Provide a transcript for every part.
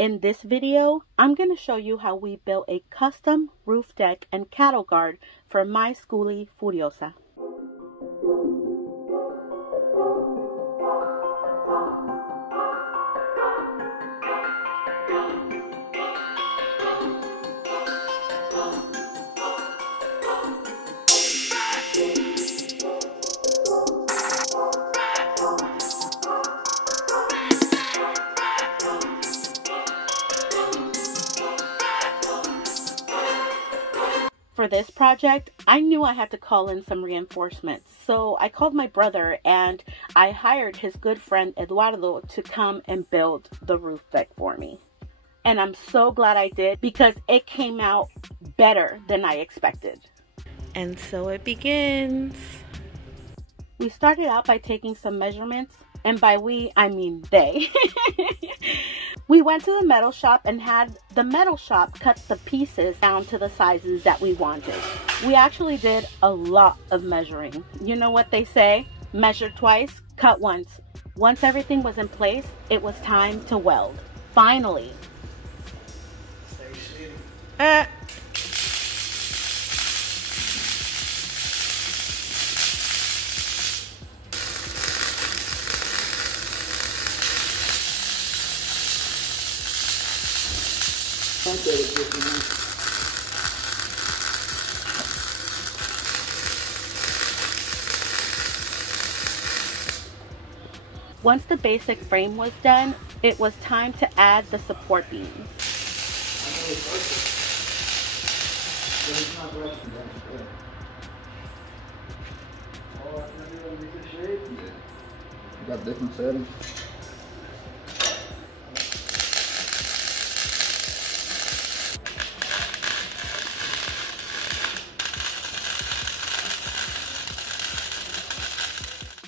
In this video, I'm going to show you how we built a custom roof deck and cattle guard for my Skoolie FURIOSA. For this project, I knew I had to call in some reinforcements, so I called my brother and I hired his good friend Eduardo to come and build the roof deck for me. And I'm so glad I did because it came out better than I expected. And so it begins. We started out by taking some measurements, and by we, I mean they. We went to the metal shop and had the metal shop cut the pieces down to the sizes that we wanted. We actually did a lot of measuring. You know what they say? Measure twice, cut once. Once everything was in place, it was time to weld. Finally. Once the basic frame was done, it was time to add the support beams. Got different settings.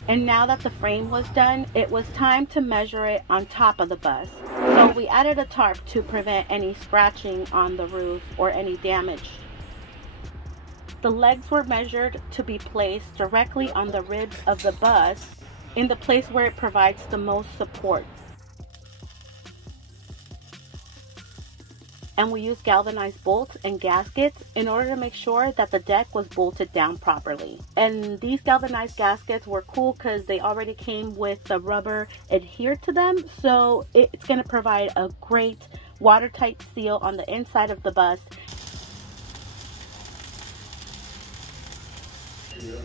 And now that the frame was done, it was time to measure it on top of the bus. So we added a tarp to prevent any scratching on the roof or any damage. The legs were measured to be placed directly on the ribs of the bus in the place where it provides the most support. And we used galvanized bolts and gaskets in order to make sure that the deck was bolted down properly. And these galvanized gaskets were cool because they already came with the rubber adhered to them, so it's going to provide a great watertight seal on the inside of the bus.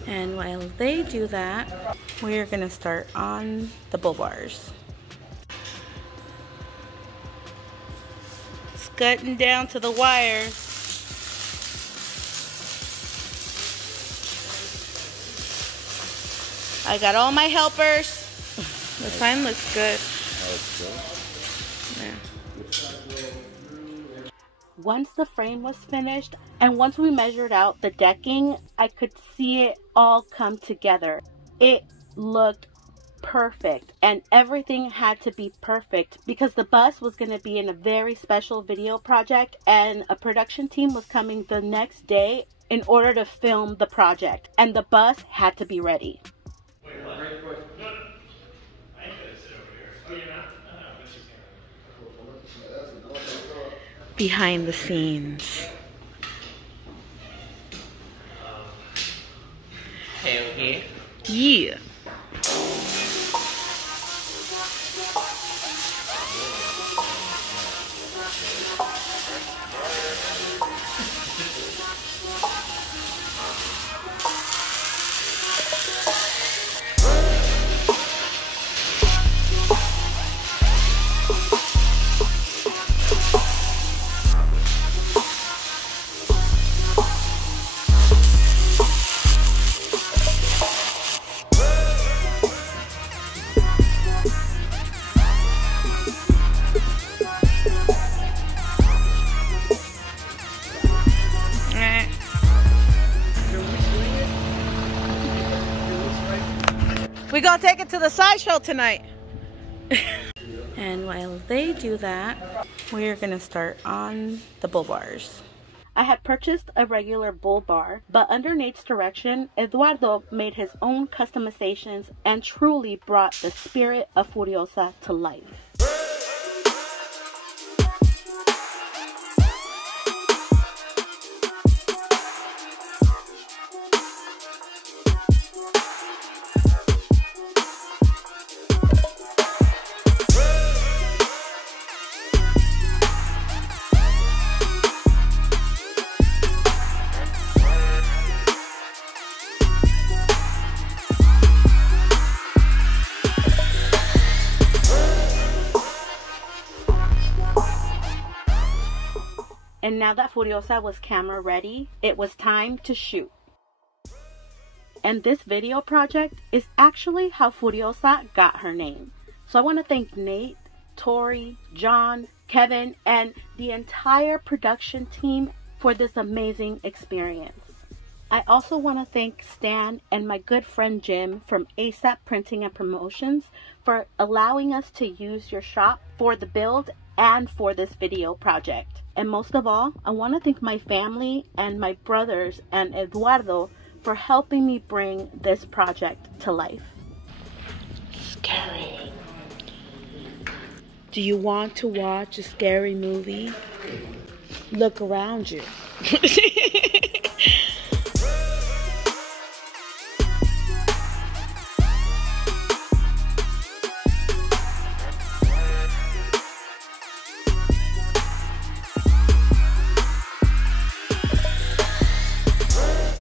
And while they do that, we're going to start on the bull bars. Cutting down to the wires. I got all my helpers. The sign looks good. Yeah. Once the frame was finished and once we measured out the decking, I could see it all come together. It looked perfect, and everything had to be perfect because the bus was going to be in a very special video project, and a production team was coming the next day in order to film the project, and the bus had to be ready. Behind the scenes. Okay. Yeah. We gonna take it to the sideshow tonight. And while they do that, we're gonna start on the bull bars. I had purchased a regular bull bar, but under Nate's direction, Eduardo made his own customizations and truly brought the spirit of FURIOSA to life. And now that Furiosa was camera ready, it was time to shoot. And this video project is actually how Furiosa got her name. So I want to thank Nate, Tori, John, Kevin, and the entire production team for this amazing experience. I also want to thank Stan and my good friend Jim from ASAP Printing and Promotions for allowing us to use your shop for the build and for this video project. And most of all, I want to thank my family and my brothers and Eduardo for helping me bring this project to life. Scary. Do you want to watch a scary movie? Look around you.